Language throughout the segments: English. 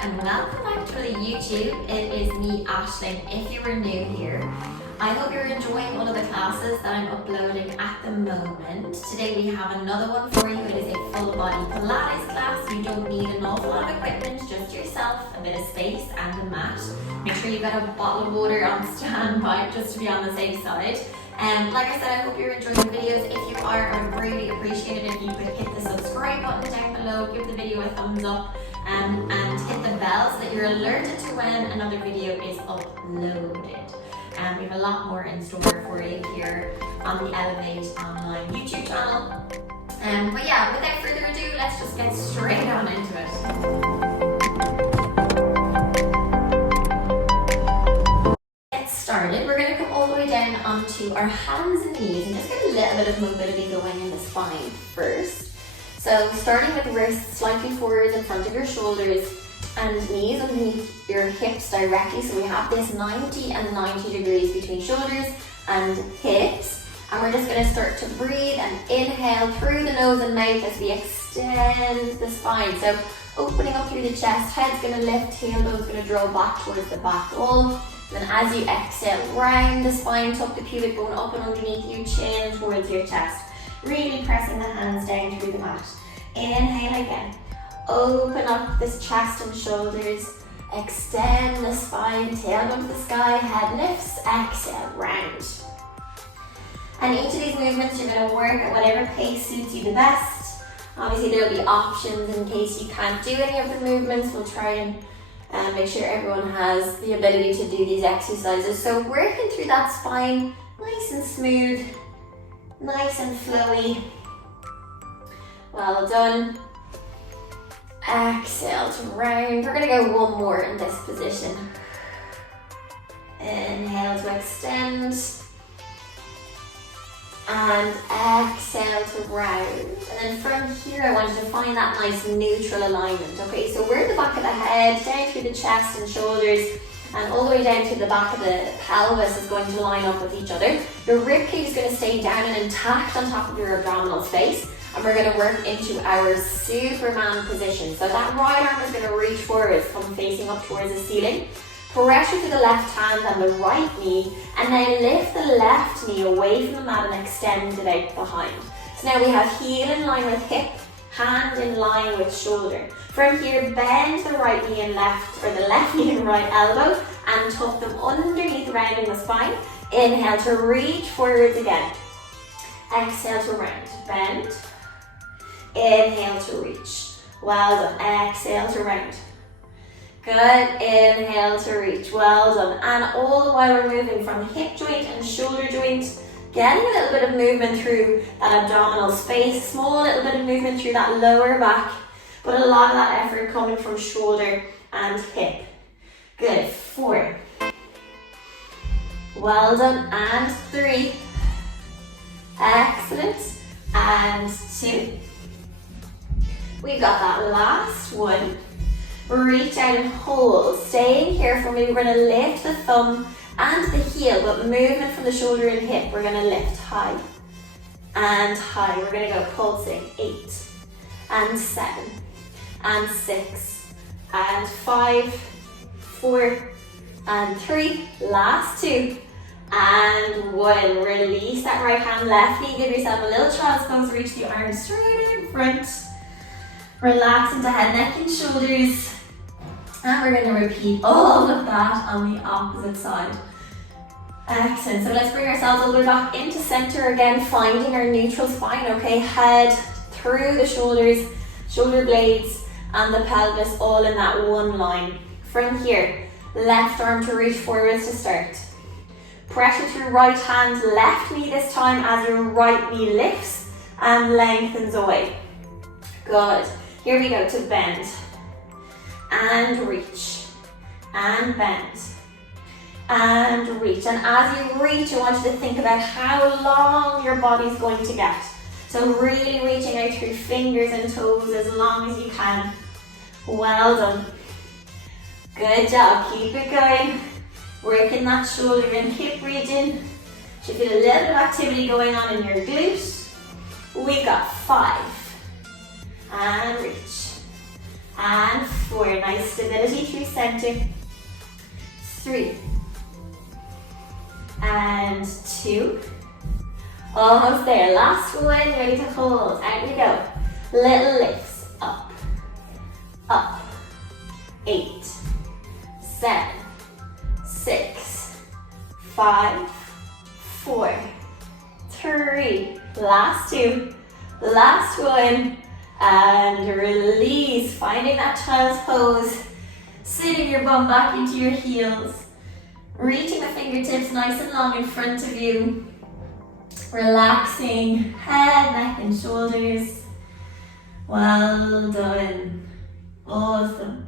and welcome back to the YouTube. It is me, Aisling, if you were new here. I hope you're enjoying all of the classes that I'm uploading at the moment. Today we have another one for you. It is a full body Pilates class. You don't need an awful lot of equipment, just yourself, a bit of space and a mat. Make sure you've got a bottle of water on standby just to be on the safe side. Like I said, I hope you're enjoying the videos. If you are, I would really appreciate it if you could hit the subscribe button down below, give the video a thumbs up, and hit the bell so that you're alerted to when another video is uploaded. We have a lot more in store for you here on the Elevate Online YouTube channel. But yeah, without further ado, let's just get straight on into it. Started, we're going to come all the way down onto our hands and knees and just get a little bit of mobility going in the spine first. So starting with the wrists slightly forward in front of your shoulders and knees underneath your hips directly. So we have this 90 and 90 degrees between shoulders and hips. And we're just going to start to breathe and inhale through the nose and mouth as we extend the spine. So opening up through the chest, head's going to lift, tailbone's going to draw back towards the back wall. Then as you exhale, round the spine, tuck the pubic bone up and underneath you, chin towards your chest. Really pressing the hands down through the mat. Inhale again. Open up this chest and shoulders. Extend the spine, tailbone to the sky, head lifts, exhale, round. And each of these movements you're going to work at whatever pace suits you the best. Obviously there will be options in case you can't do any of the movements. We'll try and make sure everyone has the ability to do these exercises. So working through that spine, nice and smooth, nice and flowy. Well done. Exhale to round. We're going to go one more in this position. Inhale to extend. And exhale to round. And then from here I want you to find that nice neutral alignment. Okay, so we're at the back of the head, down through the chest and shoulders, and all the way down to the back of the pelvis is going to line up with each other. Your rib cage is going to stay down and intact on top of your abdominal space. And we're going to work into our Superman position. So that right arm is going to reach forward, come facing up towards the ceiling. Pressure to the left hand and the right knee, and then lift the left knee away from the mat and extend it out behind. So now we have heel in line with hip, hand in line with shoulder. From here, bend the right knee and left, or the left knee and right elbow, and tuck them underneath, rounding the spine. Inhale to reach forwards again. Exhale to round, bend. Inhale to reach. Well done. Exhale to round. Good, inhale to reach, well done. And all the while we're moving from hip joint and shoulder joint, getting a little bit of movement through that abdominal space, small little bit of movement through that lower back, but a lot of that effort coming from shoulder and hip. Good, 4. Well done, and 3. Excellent, and 2. We've got that last one. Reach out and hold. Staying here for me, we're going to lift the thumb and the heel, but movement from the shoulder and hip. We're going to lift high and high. We're going to go pulsing. 8 and 7 and 6 and 5, 4 and 3. Last 2 and 1. Release that right hand, left knee. Give yourself a little child's pose. Reach the arms straight out in front. Relax into head, neck and shoulders. And we're going to repeat all of that on the opposite side. Excellent. So let's bring ourselves all the way back into center again, finding our neutral spine. Okay, head through the shoulders, shoulder blades, and the pelvis all in that one line. From here, left arm to reach forwards to start. Pressure through right hand, left knee this time as your right knee lifts and lengthens away. Good. Here we go to bend. And reach, and bend, and reach. And as you reach, I want you to think about how long your body's going to get. So really reaching out through fingers and toes as long as you can. Well done. Good job, keep it going. Working that shoulder and hip region. Should feel a little bit of activity going on in your glutes. We got 5. And reach. And 4, nice stability through center. 3. And 2. Almost there, last one, ready to hold. Out we go. Little lifts, up, up. 8, 7, 6, 5, 4, 3. Last 2, last one. And release, finding that child's pose. Sitting your bum back into your heels. Reaching the fingertips nice and long in front of you. Relaxing head, neck and shoulders. Well done. Awesome.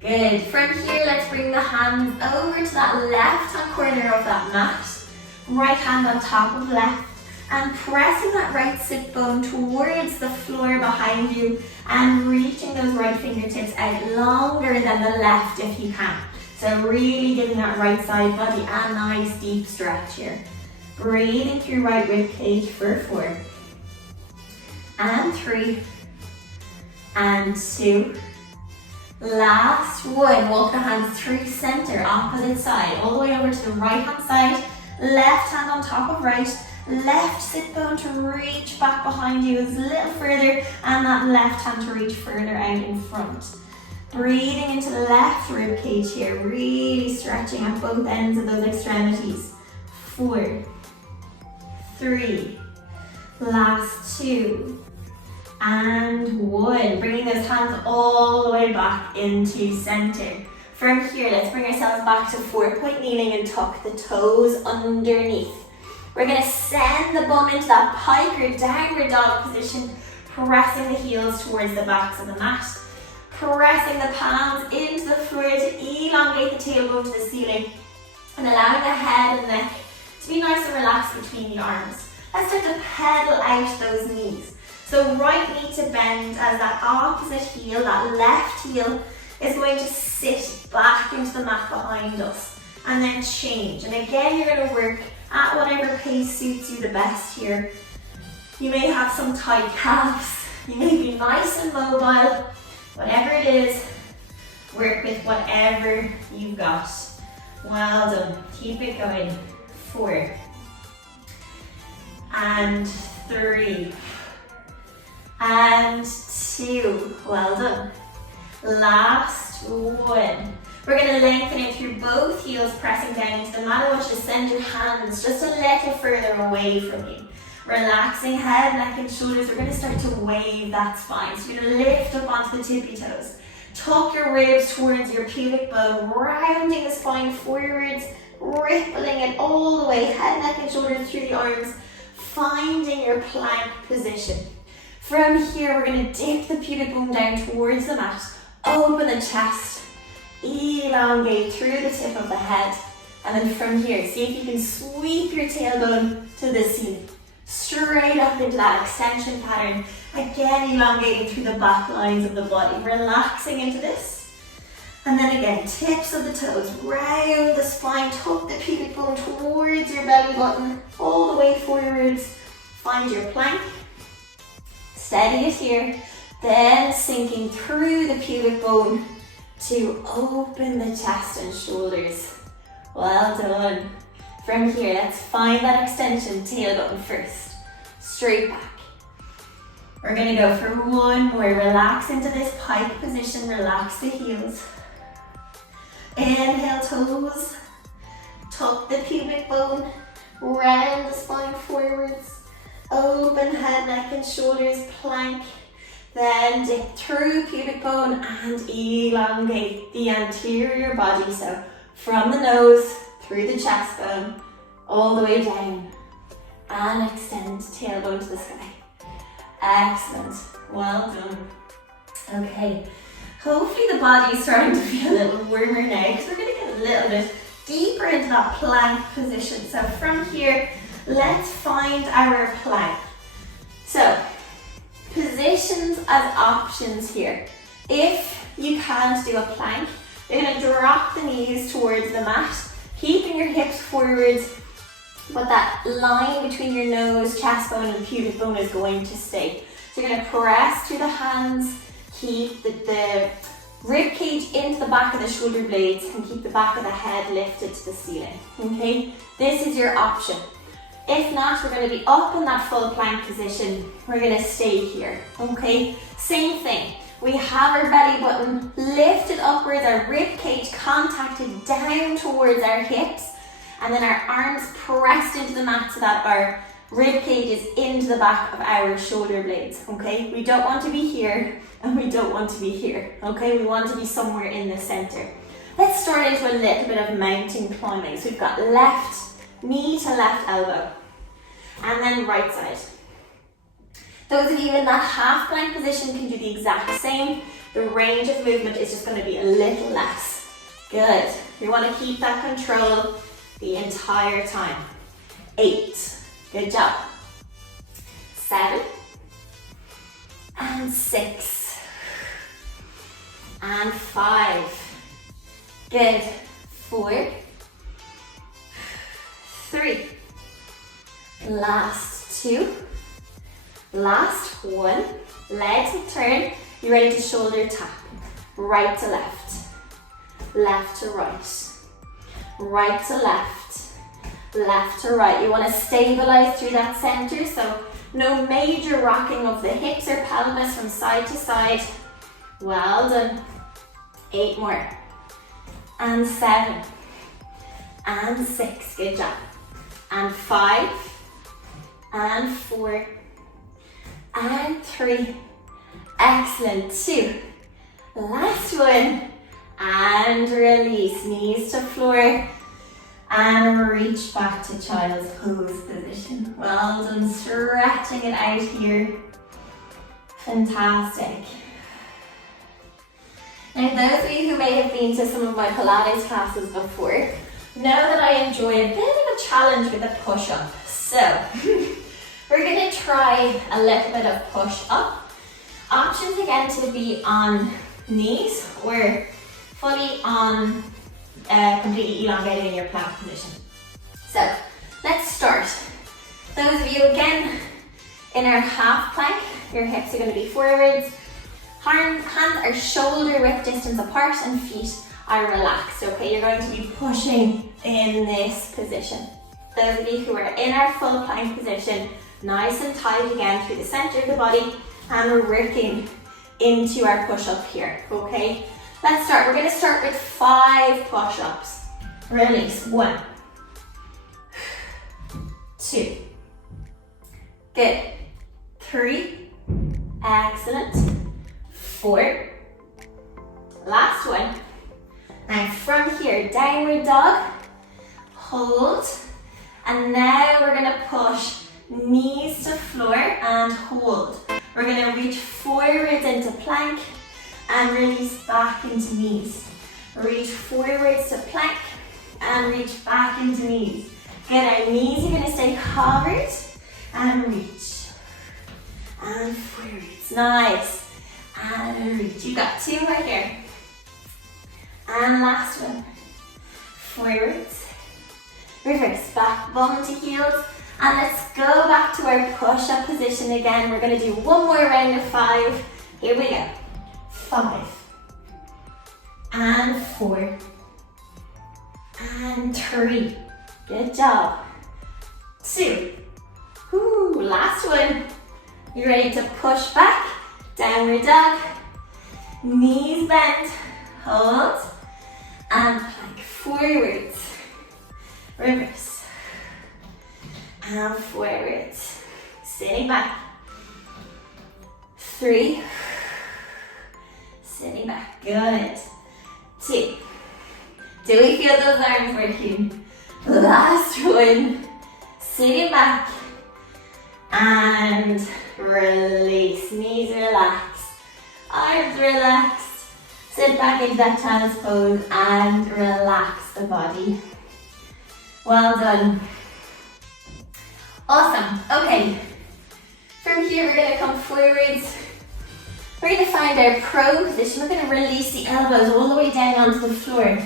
Good. From here, let's bring the hands over to that left-hand corner of that mat. Right hand on top of left. And pressing that right sit bone towards the floor behind you and reaching those right fingertips out longer than the left if you can. So really giving that right side body a nice deep stretch here. Breathing through right rib cage for 4. And 3. And 2. Last one. Walk the hands through center, opposite side, all the way over to the right hand side. Left hand on top of right. Left sit bone to reach back behind you a little further, and that left hand to reach further out in front. Breathing into the left rib cage here, really stretching at both ends of those extremities. 4, 3, last 2, and 1. Bringing those hands all the way back into center. From here, let's bring ourselves back to 4-point kneeling and tuck the toes underneath. We're going to send the bum into that pike or downward dog position, pressing the heels towards the backs of the mat. Pressing the palms into the floor to elongate the tailbone to the ceiling and allowing the head and neck to be nice and relaxed between the arms. Let's start to pedal out those knees. So right knee to bend as that opposite heel, that left heel, is going to sit back into the mat behind us and then change. And again, you're going to work at whatever pace suits you the best here. You may have some tight calves, you may be nice and mobile, whatever it is, work with whatever you've got. Well done, keep it going. 4, and 3, and 2, well done. Last one. We're going to lengthen it through both heels, pressing down into the mat. I want you to send your hands just a little further away from you. Relaxing head, neck and shoulders. We're going to start to wave that spine. So you're going to lift up onto the tippy toes. Tuck your ribs towards your pubic bone, rounding the spine forwards, rippling it all the way, head, neck and shoulders through the arms, finding your plank position. From here, we're going to dip the pubic bone down towards the mat, open the chest, elongate through the tip of the head, and then from here, see if you can sweep your tailbone to the ceiling. Straight up into that extension pattern, again elongating through the back lines of the body, relaxing into this. And then again, tips of the toes, round the spine, tuck the pubic bone towards your belly button, all the way forwards. Find your plank, steady it here, then sinking through the pubic bone to open the chest and shoulders. Well done. From here, let's find that extension, tailbone first, straight back. We're going to go for one more. Relax into this pike position, relax the heels. Inhale, toes, tuck the pubic bone, round the spine forwards, open head, neck and shoulders, plank. Then dip through pubic bone and elongate the anterior body. So from the nose, through the chest bone, all the way down. And extend tailbone to the sky. Excellent. Well done. Okay. Hopefully the body's starting to feel a little warmer now because we're going to get a little bit deeper into that plank position. So from here, let's find our plank. So, positions as options here. If you can't do a plank, you're going to drop the knees towards the mat, keeping your hips forwards, but that line between your nose, chest bone and pubic bone is going to stay. So you're going to press through the hands, keep the rib cage into the back of the shoulder blades and keep the back of the head lifted to the ceiling, okay? This is your option. If not, we're going to be up in that full plank position. We're going to stay here, okay? Same thing. We have our belly button lifted upwards, our rib cage contacted down towards our hips, and then our arms pressed into the mat so that our rib cage is into the back of our shoulder blades, okay? We don't want to be here and we don't want to be here, okay? We want to be somewhere in the center. Let's start into a little bit of mountain climbing. So we've got left knee to left elbow, and then right side. Those of you in that half plank position can do the exact same. The range of movement is just going to be a little less. Good. You want to keep that control the entire time. 8. Good job. 7. And 6. And 5. Good. 4. 3. Last 2. Last 1. Legs turn. You ready to shoulder tap. Right to left. Left to right. Right to left. Left to right. You want to stabilize through that center, so no major rocking of the hips or pelvis from side to side. Well done. 8 more. And 7. And 6. Good job. And 5. And 4. And 3. Excellent. 2. Last one. And release. Knees to floor. And reach back to child's pose position. Well done. Stretching it out here. Fantastic. Now, those of you who may have been to some of my Pilates classes before know that I enjoy a bit of a challenge with a push-up. So, we're going to try a little bit of push-up. Options again to be on knees or fully on completely elongated in your plank position. So, let's start. Those of you again in our half plank, your hips are going to be forwards. Hands are shoulder width distance apart and feet are relaxed, okay? You're going to be pushing in this position. Those of you who are in our full plank position, nice and tight again through the center of the body, and we're working into our push-up here, okay? Let's start. We're going to start with 5 push-ups. Release. 1. 2. Good. 3. Excellent. 4. Last one. Now from here, downward dog, hold, and now we're going to push knees to floor and hold. We're going to reach forwards into plank and release back into knees. Reach forwards to plank and reach back into knees. Good, our knees are going to stay covered and reach. And forwards, nice. And reach. You got 2 right here. And last one. Forwards. Reverse. Back bum to heels. And let's go back to our push-up position again. We're going to do one more round of 5. Here we go. 5. And 4. And 3. Good job. 2. Ooh, last one. You ready to push back? Downward dog, knees bent, hold, and plank forwards, reverse, and forwards, sitting back, 3, sitting back, good, 2, do we feel those arms working? Last one, sitting back, and release, knees relaxed, arms relaxed, sit back into that child's pose and relax the body. Well done. Awesome. Okay, from here we're going to come forwards. We're going to find our pro position. We're going to release the elbows all the way down onto the floor.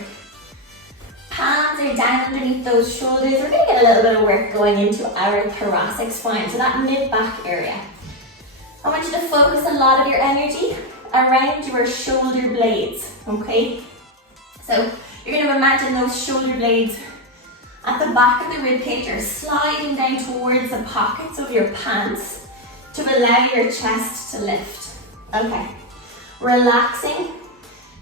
Palms are down underneath those shoulders. We're going to get a little bit of work going into our thoracic spine, so that mid-back area. I want you to focus a lot of your energy around your shoulder blades, okay? So you're going to imagine those shoulder blades at the back of the rib cage are sliding down towards the pockets of your pants to allow your chest to lift. Okay, relaxing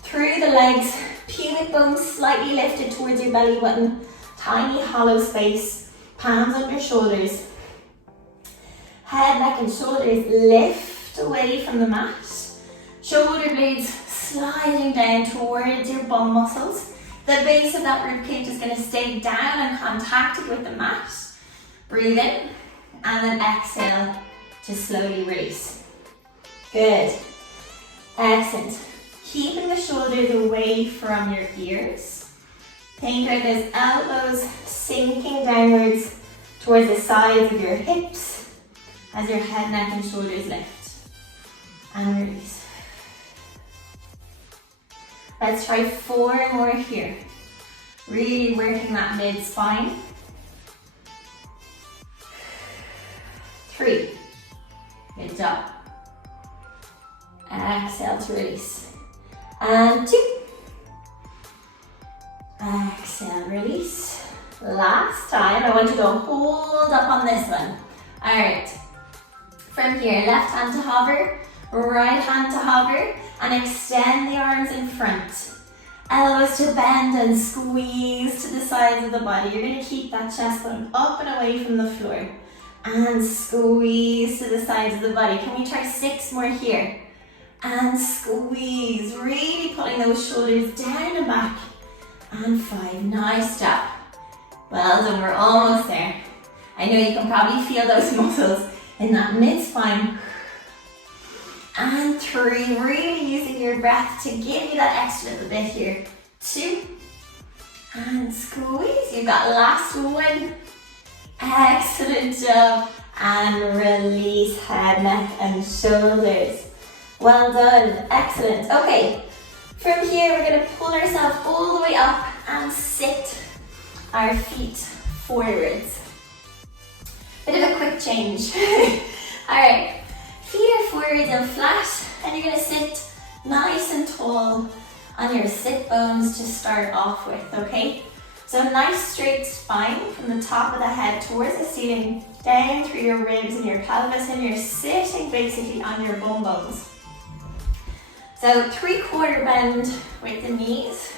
through the legs, pubic bone slightly lifted towards your belly button, tiny hollow space, palms under shoulders. Head, neck and shoulders lift away from the mat. Shoulder blades sliding down towards your bum muscles. The base of that rib cage is going to stay down and contacted with the mat. Breathe in and then exhale to slowly release. Good. Excellent. Keeping the shoulders away from your ears. Think about those elbows sinking downwards towards the sides of your hips as your head, neck and shoulders lift. And release. Let's try 4 more here. Really working that mid-spine. 3. Good job. Exhale to release. And 2. Exhale, release. Last time, I want you to hold up on this one. All right. From here, left hand to hover, right hand to hover, and extend the arms in front. Elbows to bend and squeeze to the sides of the body. You're going to keep that chest bone up and away from the floor. And squeeze to the sides of the body. Can we try 6 more here? And squeeze, really pulling those shoulders down and back. And 5, nice job. Well done, we're almost there. I know you can probably feel those muscles in that mid-spine. And 3, really using your breath to give you that extra little bit here. 2, and squeeze. You've got last 1. Excellent job. And release head, neck and shoulders. Well done, excellent. Okay, from here we're going to pull ourselves all the way up and sit our feet forwards. Bit of a quick change. All right. Feet are forward and flat, and you're going to sit nice and tall on your sit bones to start off with, okay? So nice straight spine from the top of the head towards the ceiling, down through your ribs and your pelvis, and you're sitting basically on your bum bones. So 3/4 bend with the knees.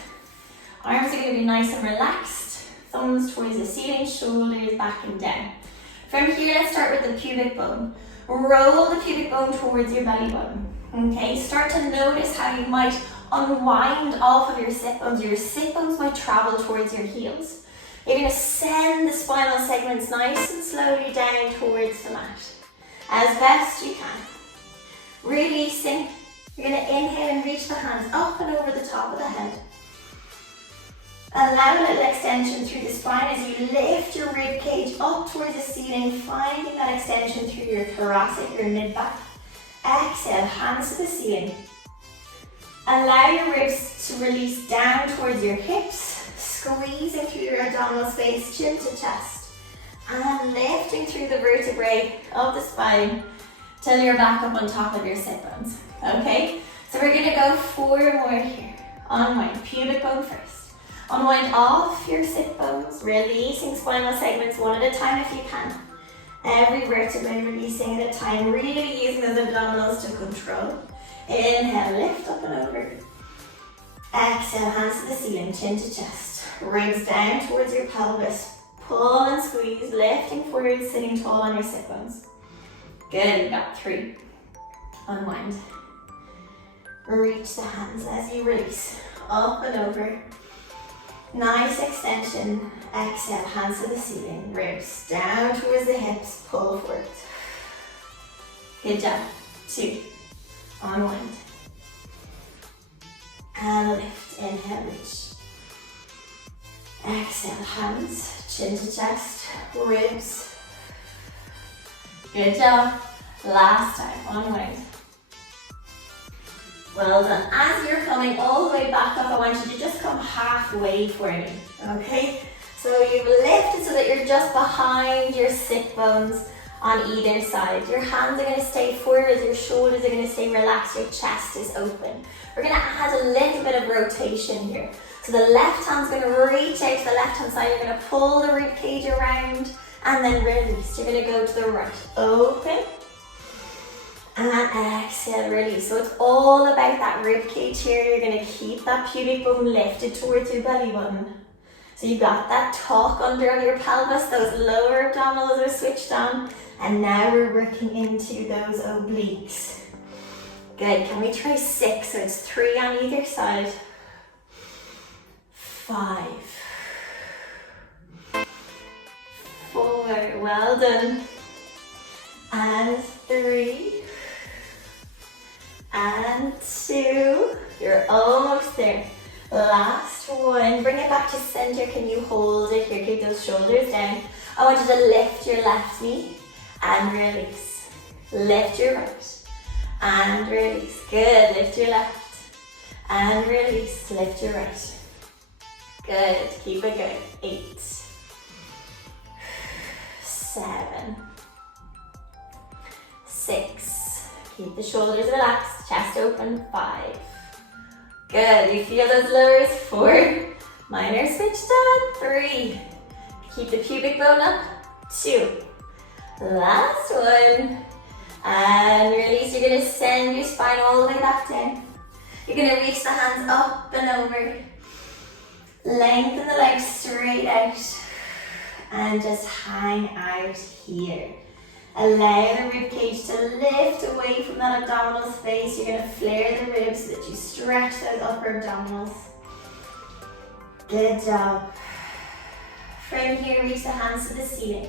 Arms are going to be nice and relaxed, thumbs towards the ceiling, shoulders back and down. From here, let's start with the pubic bone. Roll the pubic bone towards your belly button. Okay, start to notice how you might unwind off of your sit bones. Your sit bones might travel towards your heels. You're going to send the spinal segments nice and slowly down towards the mat as best you can. Releasing. You're going to inhale and reach the hands up and over the top of the head. Allow a little extension through the spine as you lift your rib cage up towards the ceiling, finding that extension through your thoracic, your mid-back. Exhale, hands to the ceiling. Allow your ribs to release down towards your hips, squeezing through your abdominal space, chin to chest. And lifting through the vertebrae of the spine till you're back up on top of your sit bones. Okay, so we're going to go 4 more here. Unwind, pubic bone first. Unwind off your sit bones, releasing spinal segments one at a time if you can. Every vertebrae releasing at a time, really using those abdominals to control. Inhale, lift up and over. Exhale, hands to the ceiling, chin to chest. Ribs down towards your pelvis. Pull and squeeze, lifting forward, sitting tall on your sit bones. Good, you got 3. Unwind. Reach the hands as you release. Up and over. Nice extension. Exhale, hands to the ceiling. Ribs down towards the hips. Pull forward. Good job. 2. Unwind. And lift. Inhale, reach. Exhale, hands. Chin to chest. Ribs. Good job. Last time. Unwind. Well done. As you're coming all the way back up, I want you to just come halfway for me, okay? So you've lifted so that you're just behind your sit bones, on either side. Your hands are going to stay forward, your shoulders are going to stay relaxed, your chest is open. We're going to add a little bit of rotation here. So the left hand's going to reach out to the left hand side, you're going to pull the rib cage around and then release. You're going to go to the right, open, and exhale, release. So it's all about that rib cage here. You're going to keep that pubic bone lifted towards your belly button. So you've got that tuck under on your pelvis, those lower abdominals are switched on, and now we're working into those obliques. Good, can we try 6? So it's 3 on either side. 5. 4, well done. And 3. And 2. You're almost there. Last one. Bring it back to center. Can you hold it here? Keep those shoulders down. I want you to lift your left knee and release. Lift your right and release. Good. Lift your left and release. Lift your right. Good. Keep it going. 8, 7, 6. Keep the shoulders relaxed. Chest open. 5. Good, you feel those lowers? 4, minor switch down. 3, keep the pubic bone up. 2, last one, and release. You're going to send your spine all the way back down. You're going to reach the hands up and over, lengthen the legs straight out, and just hang out here. Allow the rib cage to lift away from that abdominal space. You're going to flare the ribs so that you stretch those upper abdominals. Good job. From here, reach the hands to the ceiling.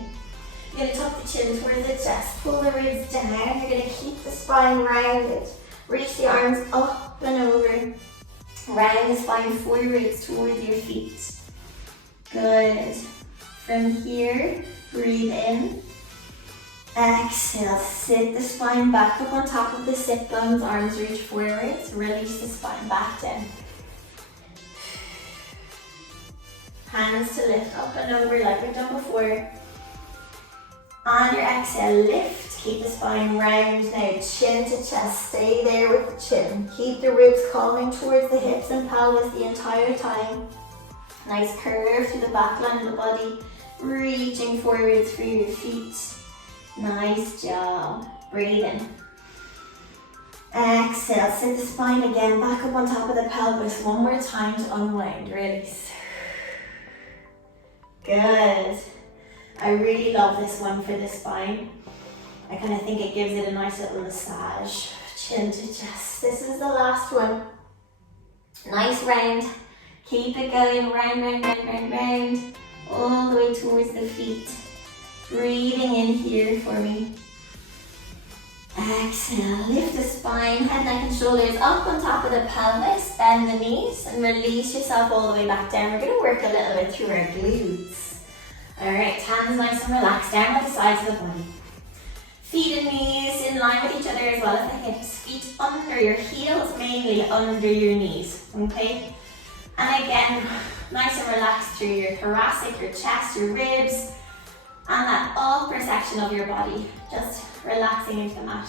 You're going to tuck the chin towards the chest. Pull the ribs down. You're going to keep the spine rounded. Reach the arms up and over. Round the spine forwards towards your feet. Good. From here, breathe in. Exhale, sit the spine back up on top of the sit bones, arms reach forwards, release the spine back down. Hands to lift up and over like we've done before. On your exhale, lift, keep the spine round now, chin to chest, stay there with the chin. Keep the ribs calming towards the hips and pelvis the entire time. Nice curve through the back line of the body, reaching forwards for your feet. Nice job. Breathe in. Exhale, sit the spine again, back up on top of the pelvis. One more time to unwind, release. Good. I really love this one for the spine. I kind of think it gives it a nice little massage. Chin to chest. This is the last one. Nice round. Keep it going, round, round, round, round, round. All the way towards the feet. Breathing in here for me. Exhale, lift the spine, head, neck and shoulders up on top of the pelvis, bend the knees and release yourself all the way back down. We're going to work a little bit through our glutes. Alright, hands nice and relaxed down by the sides of the body. Feet and knees in line with each other as well as the hips. Feet under your heels, mainly under your knees. Okay? And again, nice and relaxed through your thoracic, your chest, your ribs, and that upper section of your body, just relaxing into the mat.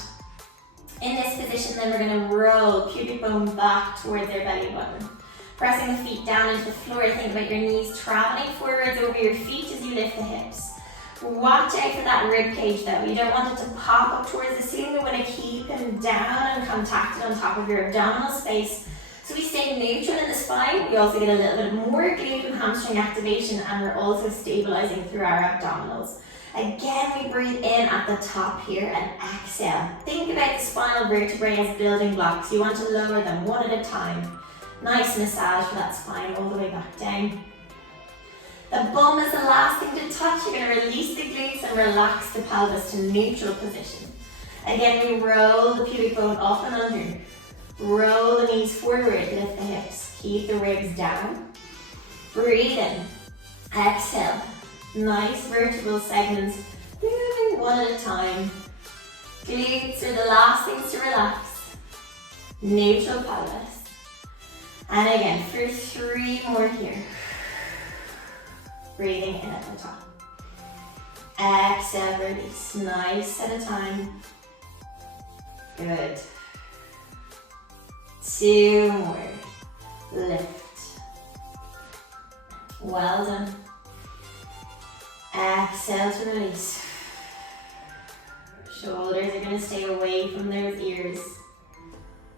In this position, then we're going to roll pubic bone back towards our belly button. Pressing the feet down into the floor, think about your knees traveling forwards over your feet as you lift the hips. Watch out for that rib cage though. You don't want it to pop up towards the ceiling. We want to keep them down and contacted on top of your abdominal space. So we stay neutral in the spine. We also get a little bit more glute and hamstring activation, and we're also stabilizing through our abdominals. Again, we breathe in at the top here and exhale. Think about the spinal vertebrae as building blocks. You want to lower them one at a time. Nice massage for that spine all the way back down. The bum is the last thing to touch. You're going to release the glutes and relax the pelvis to neutral position. Again, we roll the pubic bone up and under. Roll the knees forward, lift the hips. Keep the ribs down. Breathe in. Exhale. Nice vertebral segments, moving one at a time. Glutes are the last things to relax. Neutral pelvis. And again, for 3 more here. Breathing in at the top. Exhale, release. Nice at a time. Good. 2 more. Lift. Well done. Exhale to release. Shoulders are going to stay away from those ears.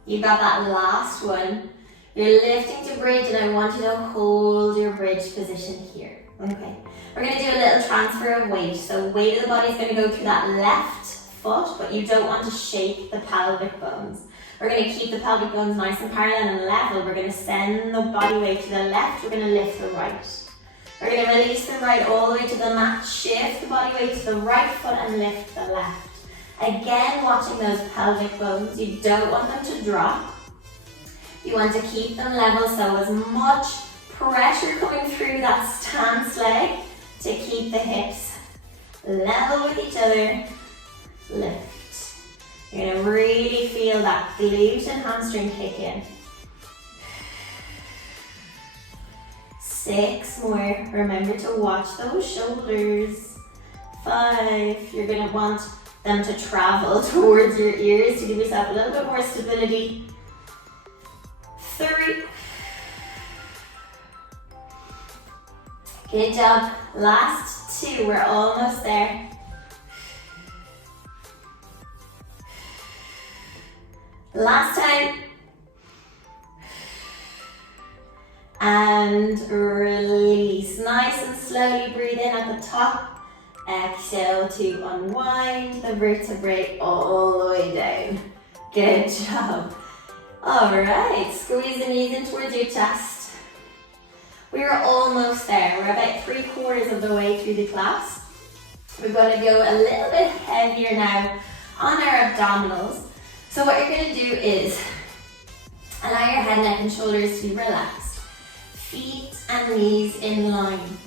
You got that last one. You're lifting to bridge, and I want you to hold your bridge position here. Okay. We're going to do a little transfer of weight. So weight of the body is going to go through that left foot, but you don't want to shake the pelvic bones. We're going to keep the pelvic bones nice and parallel and level. We're going to send the body weight to the left. We're going to lift the right. We're going to release the right all the way to the mat. Shift the body weight to the right foot and lift the left. Again, watching those pelvic bones. You don't want them to drop. You want to keep them level, so as much pressure coming through that stance leg to keep the hips level with each other. Lift. You're going to really feel that glute and hamstring kick in. 6 more. Remember to watch those shoulders. 5. You're going to want them to travel towards your ears to give yourself a little bit more stability. 3. Good job. Last 2. We're almost there. Last time. And release. Nice and slowly breathe in at the top. Exhale to unwind the vertebrae all the way down. Good job. Alright, squeeze the knees in towards your chest. We're almost there. We're about 3/4 of the way through the class. We're going to go a little bit heavier now on our abdominals. So what you're going to do is allow your head, neck and shoulders to be relaxed. Feet and knees in line.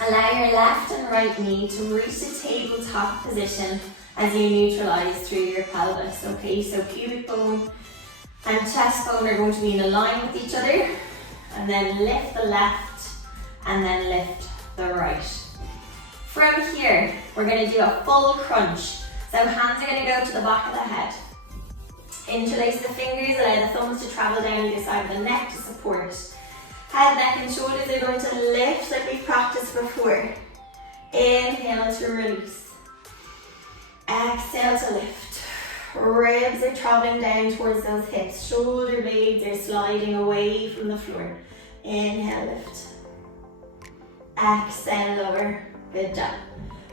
Allow your left and right knee to reach the tabletop position as you neutralize through your pelvis. Okay, so pubic bone and chest bone are going to be in a line with each other. And then lift the left and then lift the right. From here, we're going to do a full crunch. So hands are going to go to the back of the head. Interlace the fingers, allow the thumbs to travel down either side of the neck to support. Head, neck and shoulders are going to lift like we've practiced before. Inhale to release. Exhale to lift. Ribs are traveling down towards those hips. Shoulder blades are sliding away from the floor. Inhale, lift. Exhale, lower. Good job.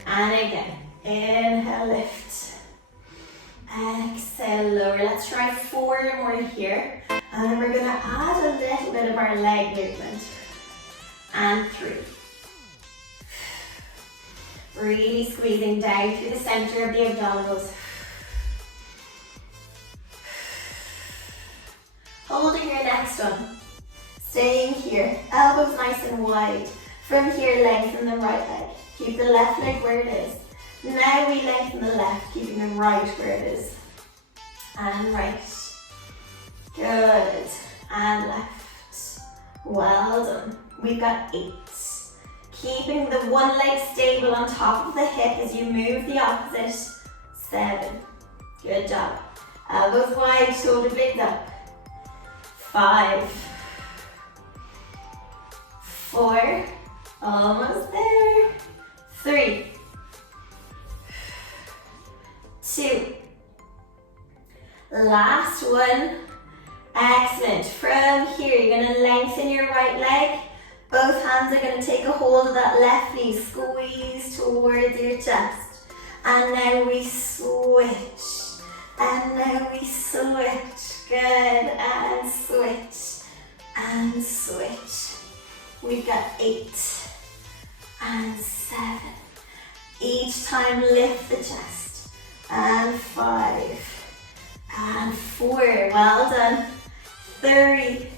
And again. Inhale, lift. Exhale, lower. Let's try 4 more here. And then we're going to add a little bit of our leg movement. And 3. Really squeezing down through the center of the abdominals. Holding your next one. Staying here. Elbows nice and wide. From here, lengthen the right leg. Keep the left leg where it is. Now we lengthen the left, keeping the right where it is. And right. Good. And left. Well done. We've got 8. Keeping the one leg stable on top of the hip as you move the opposite. 7. Good job. Elbows wide, shoulder blades up. 5. 4. Almost there. 3. 2. Last one. Excellent. From here, you're going to lengthen your right leg. Both hands are going to take a hold of that left knee. Squeeze towards your chest. And now we switch. And now we switch. Good. And switch. And switch. We've got 8. And 7. Each time lift the chest. And 5. And 4. Well done. 3.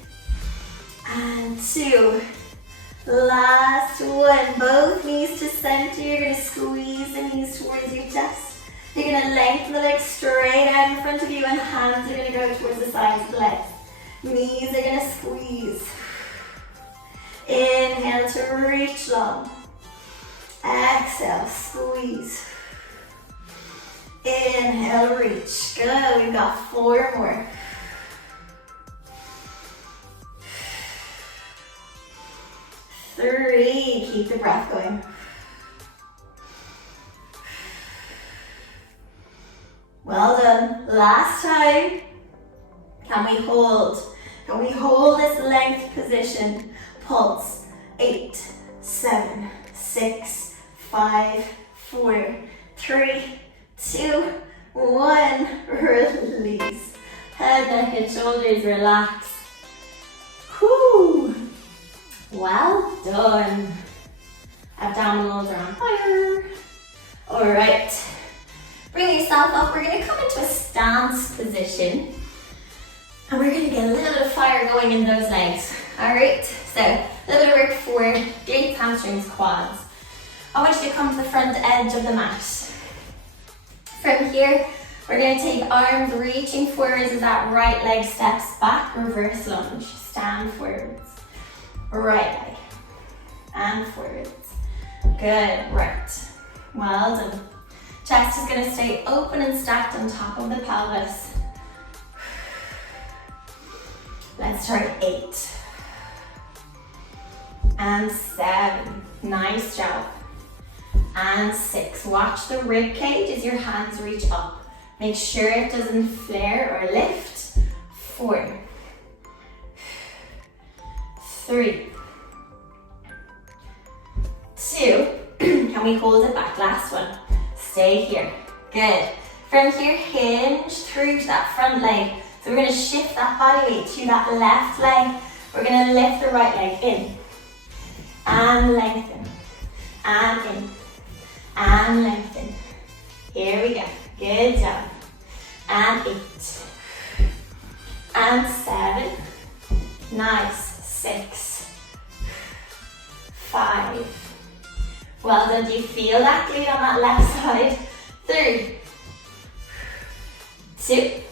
And 2. Last one. Both knees to center. You're going to squeeze the knees towards your chest. You're going to lengthen the legs straight out in front of you, and hands are going to go towards the sides of the legs. Knees are going to squeeze. Inhale to reach long. Exhale, squeeze. Inhale, reach. Good, we've got 4 more. Three, keep the breath going. Well done. Last time. Can we hold? Can we hold this length position? Pulse. 8, 7, 6, 5, 4, 3, 2, 1. Release. Head, neck, and shoulders relax. Whew. Well done. Abdominals are on fire. All right. Bring yourself up. We're going to come into a stance position. And we're going to get a little bit of fire going in those legs. All right. So a little bit of work for glutes, hamstrings, quads. I want you to come to the front edge of the mat. From here, we're going to take arms reaching forwards as that right leg steps back. Reverse lunge. Stand forwards. Right leg. And forwards. Good. Right. Well done. Chest is going to stay open and stacked on top of the pelvis. Let's try 8. And 7. Nice job. And 6. Watch the rib cage as your hands reach up. Make sure it doesn't flare or lift. 4. 3. 2. Can we hold it back? Last one. Stay here. Good. From here, hinge through to that front leg. So we're going to shift that body weight to that left leg. We're going to lift the right leg in. And lengthen. And in. And lengthen. Here we go. Good job. And 8. And 7. Nice. 6. 5. Well done. Do you feel that glute on that left side? 3. 2.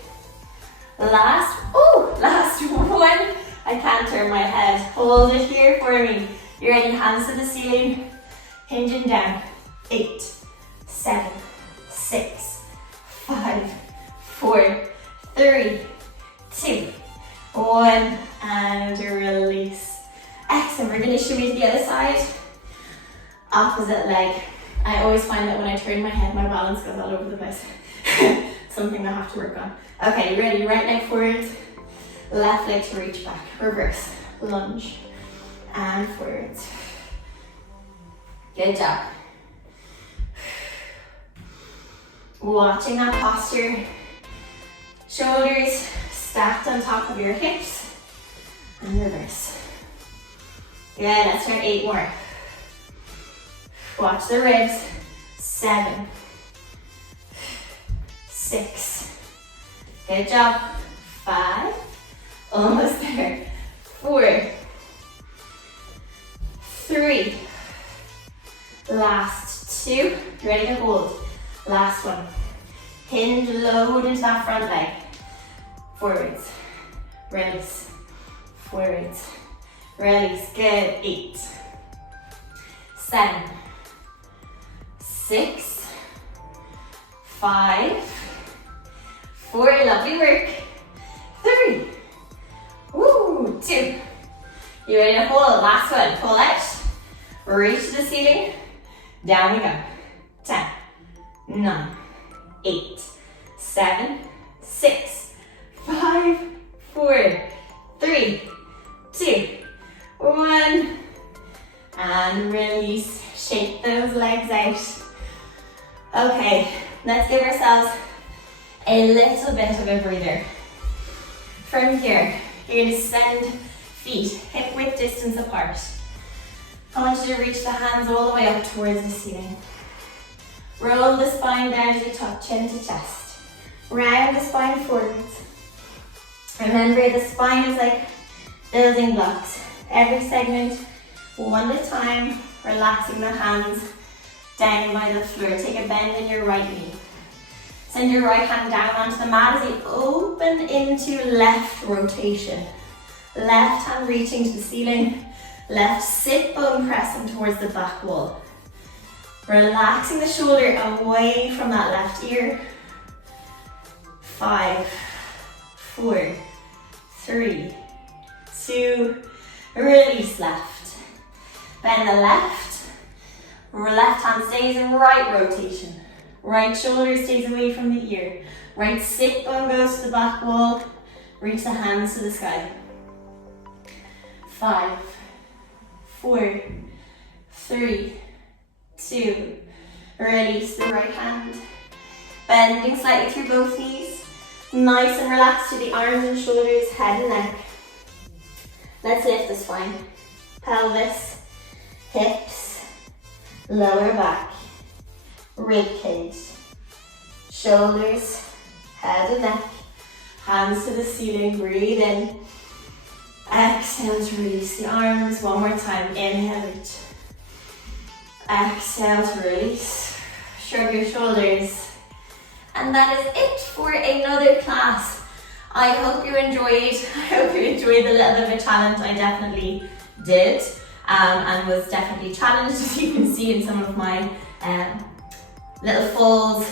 Last one. I can't turn my head. Hold it here for me. You ready? Hands to the ceiling. Hinging down. 8, 7, 6, 5, 4, 3, 2, 1, and release. Excellent. We're going to shimmy to the other side. Opposite leg. I always find that when I turn my head, my balance goes all over the place. Something I have to work on. Okay, you ready? Right leg forward, left leg to reach back. Reverse, lunge, and forwards. Good job. Watching that posture. Shoulders stacked on top of your hips. And reverse. Good, let's try 8 more. Watch the ribs. 7. 6. Good job. 5. Almost there. 4. 3. Last 2. Ready to hold. Last one. Hinge, load into that front leg. Forwards. Release. Forwards. Release. Good. 8. 7. 6. 5. 4. Lovely work. 3. Woo. 2. You ready to hold? Last one. Pull out. Reach to the ceiling. Down we go. 10. 9. 8. 7. 6. 5. 4. 3. 2. 1. And release. Shake those legs out. Okay, let's give ourselves a little bit of a breather. From here, you're going to send feet hip width distance apart. I want you to reach the hands all the way up towards the ceiling. Roll the spine down as you touch chin to chest. Round the spine forwards. Remember, the spine is like building blocks. Every segment, one at a time, relaxing the hands down by the floor. Take a bend in your right knee. Send your right hand down onto the mat as you open into left rotation. Left hand reaching to the ceiling. Left sit bone pressing towards the back wall. Relaxing the shoulder away from that left ear. 5, 4, 3, 2, release left. Bend the left. Left hand stays in right rotation. Right shoulder stays away from the ear. Right sit bone goes to the back wall. Reach the hands to the sky. 5, 4, 3, 2, release the right hand. Bending slightly through both knees. Nice and relaxed to the arms and shoulders, head and neck. Let's lift the spine. Pelvis, hips, lower back, rib cage, shoulders, head and neck. Hands to the ceiling, breathe in. Exhale to release the arms. One more time, inhale, reach. Exhale to release. Shrug your shoulders. And that is it for another class. I hope you enjoyed. I hope you enjoyed the little bit of a challenge. I definitely did, and was definitely challenged, as you can see in some of my little falls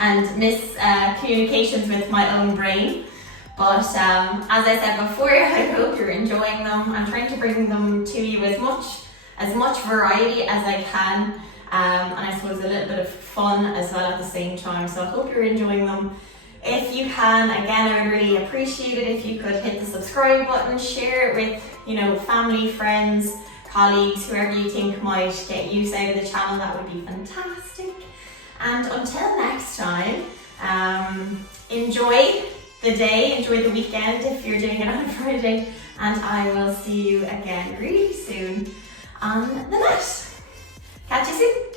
and miscommunications with my own brain. But as I said before, I hope you're enjoying them. I'm trying to bring them to you as much variety as I can, and I suppose a little bit of fun as well at the same time. So I hope you're enjoying them. If you can, again, I would really appreciate it if you could hit the subscribe button, share it with, family, friends, colleagues, whoever you think might get use out of the channel. That would be fantastic. And until next time, enjoy the day, enjoy the weekend if you're doing it on a Friday, and I will see you again really soon on the mat. Catch you soon.